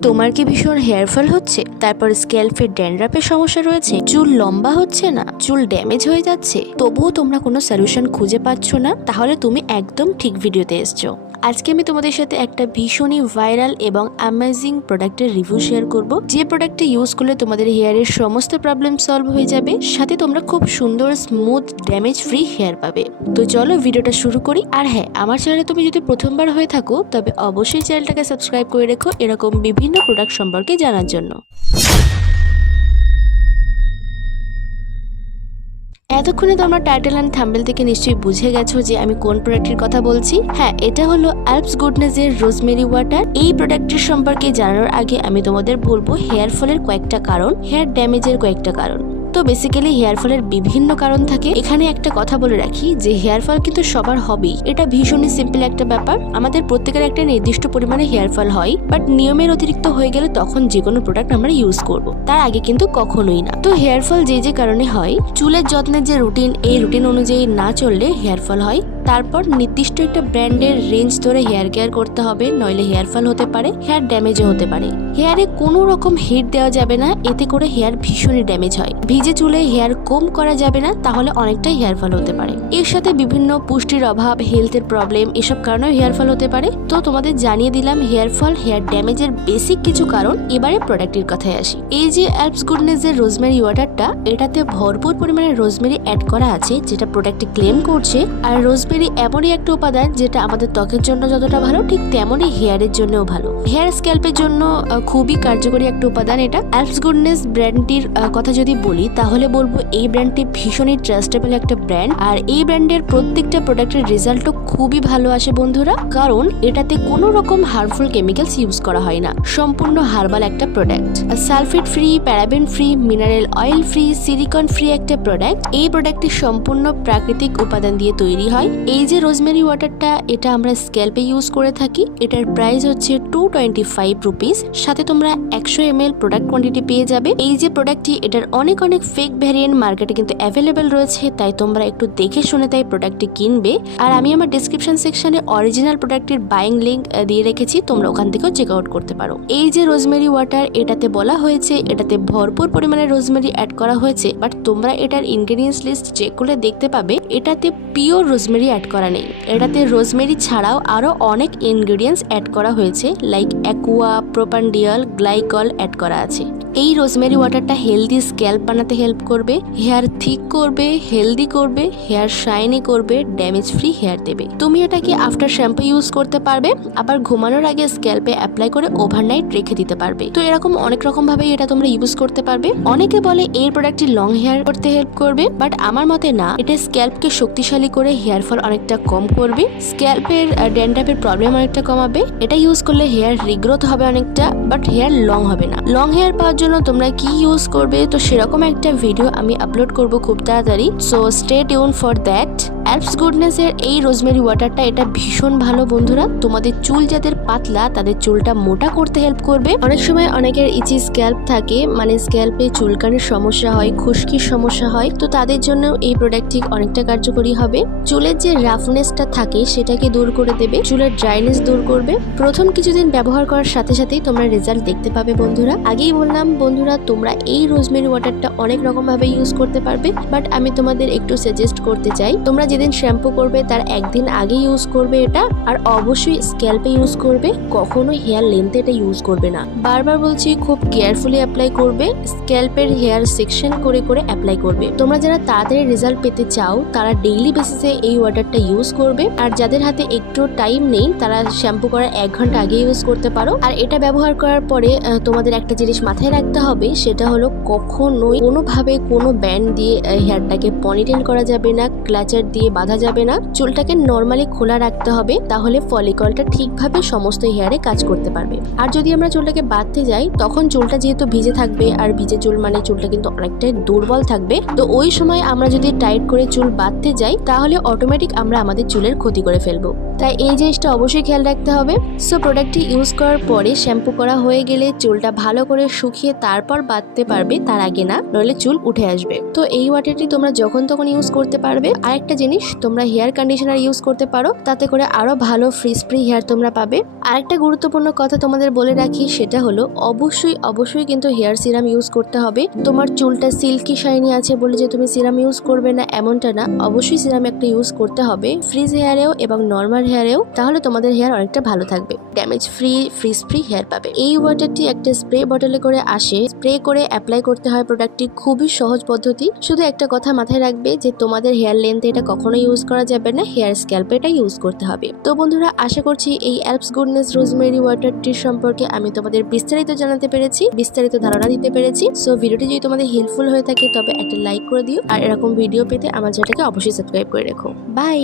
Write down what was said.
তোমার কি ভীষণ হেয়ার ফল হচ্ছে, তারপর স্ক্যাল্পের ড্যান্ড্রাফের সমস্যা রয়েছে, চুল লম্বা হচ্ছে না, চুল ড্যামেজ হয়ে যাচ্ছে, তবুও তোমরা কোনো সলিউশন খুঁজে পাচ্ছ না? তাহলে তুমি একদম ঠিক ভিডিওতে এসছো। আজকে আমি তোমাদের সাথে একটা ভীষণই ভাইরাল এবং অ্যামেজিং প্রোডাক্টের রিভিউ শেয়ার করব, যে প্রোডাক্টটা ইউজ করলে তোমাদের হেয়ারের সমস্ত প্রবলেম সলভ হয়ে যাবে, সাথে তোমরা খুব সুন্দর স্মুথ ড্যামেজ ফ্রি হেয়ার পাবে। তো চলো ভিডিওটা শুরু করি। আর হ্যাঁ, আমার চ্যানেলে তুমি যদি প্রথমবার হয়ে থাকো তবে অবশ্যই চ্যানেলটাকে সাবস্ক্রাইব করে রেখো এরকম বিভিন্ন প্রোডাক্ট সম্পর্কে জানার জন্য। এতক্ষণে তোমরা টাইটেল অ্যান্ড থাম্বনেল থেকে নিশ্চয়ই বুঝে গেছো যে আমি কোন প্রোডাক্টের কথা বলছি। হ্যাঁ, এটা হলো অ্যালপস গুডনেসের রোজমেরি ওয়াটার। এই প্রোডাক্টের সম্পর্কে জানার আগে আমি তোমাদের বলবো হেয়ার ফলের কয়েকটা কারণ, হেয়ার ড্যামেজের কয়েকটা কারণ। তো বেসিক্যালি হেয়ার ফলের বিভিন্ন কারণ থাকে। এখানে একটা কথা বলে রাখি যে হেয়ার ফল কিন্তু সবার হবেই, এটা ভীষণই সিম্পল একটা ব্যাপার। আমাদের প্রত্যেকের একটা নির্দিষ্ট পরিমাণে হেয়ার ফল হয়, বাট নিয়মের অতিরিক্ত হয়ে গেলে তখন যে কোনো প্রোডাক্ট আমরা ইউজ করব, তার আগে কিন্তু কখনোই না। তো হেয়ার ফল যে কারণে হয়, চুলের যত্নের যে রুটিন, এই রুটিন অনুযায়ী না চললে হেয়ার ফল হয়। তারপর নির্দিষ্ট একটা ব্র্যান্ডের রেঞ্জ ধরে হেয়ার কেয়ার করতে হবে, নইলে হেয়ার ফল হতে পারে, হেয়ার ড্যামেজও হতে পারে। হেয়ারে কোনো রকম হিট দেওয়া যাবে না, এতে করে হেয়ার ভীষণই ড্যামেজ হয়। ভিজে চুলে হেয়ার কম করা যাবে না, তাহলে অনেকটাই হেয়ার ফল হতে পারে। এর সাথে বিভিন্ন পুষ্টির অভাব, হেলথের প্রবলেম, এসব কারণেও হেয়ার ফল হতে পারে। তো তোমাদের জানিয়ে দিলাম হেয়ার ফল, হেয়ার ড্যামেজের বেসিক কিছু কারণ। এবারে প্রোডাক্টের কথায় আসি। এই যে অ্যালপস গুডনেসের রোজমেরি ওয়াটারটা, এটাতে ভরপুর পরিমাণে রোজমেরি অ্যাড করা আছে, যেটা প্রোডাক্টে ক্লেম করছে। আর রোজমেরি এমনই একটা উপাদান যেটা আমাদের ত্বকের জন্য যতটা ভালো, ঠিক তেমনই হেয়ারের জন্যও ভালো। হেয়ার স্ক্যাল্পের জন্য খুবই কার্যকরী একটা উপাদান এটা। অ্যালপস গুডনেস ব্র্যান্ডটির কথা যদি বলি, তাহলে বলবো এই ব্র্যান্ডটি ভীষণই ট্রাস্টেবল একটা ব্র্যান্ড। আর এই ব্র্যান্ডের প্রত্যেকটা প্রোডাক্টের রেজাল্টও খুবই ভালো আসে বন্ধুরা, কারণ এটাতে কোনো রকম হার্মফুল কেমিক্যালস ইউজ করা হয় না। সম্পূর্ণ হার্বাল একটা product, sulphate free, paraben free, mineral oil free, silicone free একটা প্রোডাক্ট। এই প্রোডাক্টটি সম্পূর্ণ প্রাকৃতিক উপাদান দিয়ে তৈরি হয়। এই যে রোজমেরি ওয়াটারটা, এটা আমরা স্ক্যাল্পে ইউজ করে থাকি। এটার প্রাইস হচ্ছে 225 রুপিস। সাথে তোমরা 100 ml প্রোডাক্ট কোয়ান্টিটি পেয়ে যাবে। এই যে প্রোডাক্টটি, এটার অনেক ফেক ভ্যারিয়েন্ট মার্কেটে কিন্তু অ্যাভেলেবেল রয়েছে, তাই তোমরা একটু দেখে শুনে তাই প্রোডাক্টটি কিনবে। আর আমি আমার ডেসক্রিপশন সেকশনে অরিজিনাল প্রোডাক্টের বাইং লিঙ্ক দিয়ে রেখেছি, তোমরা ওখান থেকেও চেক আউট করতে পারো। এই যে রোজমেরি ওয়াটার, এটাতে বলা হয়েছে এটাতে ভরপুর পরিমাণে রোজমেরি অ্যাড করা হয়েছে, বাট তোমরা এটার ইনগ্রেডিয়েন্টস লিস্ট চেক করলে দেখতে পাবে এটাতে পিওর রোজমেরি অ্যাড করা নেই। এটাতে রোজমেরি ছাড়াও আরো অনেক ইনগ্রেডিয়েন্টস অ্যাড করা হয়েছে, লাইক অ্যাকুয়া, প্রোপানডিয়াল, গ্লাইকল অ্যাড করা আছে। এই রোজমেরি ওয়াটারটা হেলদি স্ক্যাল্প বানাতে হেল্প করবে, হেয়ার থিক করবে, হেলদি করবে, হেয়ার শাইনি করবে, ড্যামেজ ফ্রি হেয়ার দেবে। তুমি এটাকে আফটার শ্যাম্পু ইউজ করতে পারবে, আবার ঘুমানোর আগে স্ক্যাল্পে অ্যাপ্লাই করে ওভারনাইট রেখে দিতে পারবে। তো এরকম অনেক রকম ভাবে এটা তোমরা ইউজ করতে পারবে। অনেকে বলে এই প্রোডাক্টটি লং হেয়ার করতে হেল্প করবে, বাট আমার মতে না, এটা স্ক্যাল্পকে শক্তিশালী করে হেয়ার ফল অনেকটা কম করবে, স্ক্যাল্পের ড্যান্ড্রাফের প্রবলেম অনেকটা কমাবে। এটা ইউজ করলে হেয়ার রিগ্রোথ হবে অনেকটা, বাট হেয়ার লং হবে না। লং হেয়ার পাওয়ার জন্য তোমরা কি ইউজ করবে, তো সেরকম একটা ভিডিও আমি আপলোড করব খুব তাড়াতাড়ি, so stay tuned for that. Alps গুডনেসের এই রোজমেরি ওয়াটারটা, এটা ভীষণ ভালো বন্ধুরা। তোমাদের চুল যাদের পাতলা, তাদের চুলটা মোটা করতে হেল্প করবে। অনেক সময় অনেকের ইচি স্ক্যাল্প থাকে, মানে স্ক্যাল্পে চুলকানির সমস্যা হয়, খুশকির সমস্যা হয়, তো তাদের জন্য এই প্রোডাক্টটি অনেকটা কার্যকরী হবে। চুলের যে রাফনেসটা থাকে সেটাকে দূর করে দেবে, চুলের ড্রাইনেস দূর করবে। প্রথম কিছুদিন ব্যবহার করার সাথে সাথেই তোমরা রেজাল্ট দেখতে পাবে বন্ধুরা। আগেই বললাম বন্ধুরা, তোমরা এই রোজমেরি ওয়াটারটা অনেক রকম ভাবে ইউজ করতে পারবে, বাট আমি তোমাদের একটু সাজেস্ট করতে চাই, তোমরা যেদিন শ্যাম্পু করবে তার একদিন আগে ইউজ করবে এটা। আর অবশ্যই স্ক্যাল্পে ইউজ করবে, কখনো হেয়ার লেন্থে এটা ইউজ করবে না। বারবার বলছি, খুব কেয়ারফুলি অ্যাপ্লাই করবে, স্ক্যাল্পের হেয়ার সেকশন করে করে অ্যাপ্লাই করবে। তোমরা যারা তাড়াতাড়ি রেজাল্ট পেতে চাও, তারা ডেইলি বেসিসে এই ওয়াটারটা ইউজ করবে। আর যাদের হাতে একটু টাইম নেই, তারা শ্যাম্পু করার 1 ঘন্টা আগে ইউজ করতে পারো। আর এটা ব্যবহার করার পরে তোমাদের একটা জিনিস মাথায় রাখতে হবে, সেটা হলো কখনোই কোনোভাবে কোনো ব্যান্ড দিয়ে হেয়ারটাকে পনিটেল করা যাবে না, ক্লাচার দিয়ে বাঁধা যাবে না। চুলটাকে নর্মালি খোলা রাখতে হবে, তাহলে ফলিকলটা ঠিকভাবে সমস্ত হেয়ারে কাজ করতে পারবে। আর যদি আমরা চুলটাকে বাঁধতে যাই, তখন চুলটা যেহেতু ভিজে থাকবে, আর ভিজে চুল মানে চুলটা কিন্তু অনেকটাই দুর্বল থাকবে, তো ওই সময় আমরা যদি টাইট করে চুল বাঁধতে যাই, তাহলে অটোমেটিক আমরা আমাদের চুলের ক্ষতি করে ফেলবো। তাই এই জিনিসটা অবশ্যই খেয়াল রাখতে হবে। সো প্রোডাক্টটি ইউজ করার পরে শ্যাম্পু করা হয়ে গেলে চুলটা ভালো করে শুকিয়ে তারপর বাঁধতে পারবে, তার আগে না, নইলে চুল উঠে আসবে। তো এই ওয়াটারটি তোমরা যখন তখন ইউজ করতে পারবে। আরেকটা জিনিস, তোমরা হেয়ার কন্ডিশনার ইউজ করতে পারো, তাতে করে আরো ভালো ফ্রি হেয়ার তোমরা পাবে। আরেকটা গুরুত্বপূর্ণ কথা তোমাদের বলে রাখি, সেটা হলো অবশ্যই কিন্তু হেয়ার সিরাম ইউজ করতে হবে। তোমার চুলটা সিল্কি শাইনি আছে বলে যে তুমি সিরাম ইউজ করবে না এমনটা না, অবশ্যই সিরাম একটা ইউজ করতে হবে ফ্রিজ হেয়ারেও এবং নর্মাল হেয়ারেও, তাহলে তোমাদের হেয়ার অনেকটা ভালো থাকবে, ড্যামেজ ফ্রি হেয়ার পাবে। এই ওয়াটারটি একটা স্প্রে বটলে করে আসে, স্প্রে করে অ্যাপ্লাই করতে হয় প্রোডাক্টটি, খুবই সহজ পদ্ধতি। শুধু একটা কথা মাথায় রাখবে যে তোমাদের হেয়ার লেন্থে এটা কখনো ইউজ করা যাবে না, হেয়ার স্ক্যাল্পে এটা ইউজ করতে হবে। তো বন্ধুরা, আশা করছি এই অ্যালপস গুডনেস রোজমেরি ওয়াটারটির সম্পর্কে আমি তোমাদের বিস্তারিত জানাতে পেরেছি, বিস্তারিত ধারণা দিতে পেরেছি। সো ভিডিওটি যদি তোমাদের হেল্পফুল হয়ে থাকে তবে একটা লাইক করে দিও, আর এরকম ভিডিও পেতে আমার চ্যানেলটাকে অবশ্যই সাবস্ক্রাইব করে রেখো। বাই।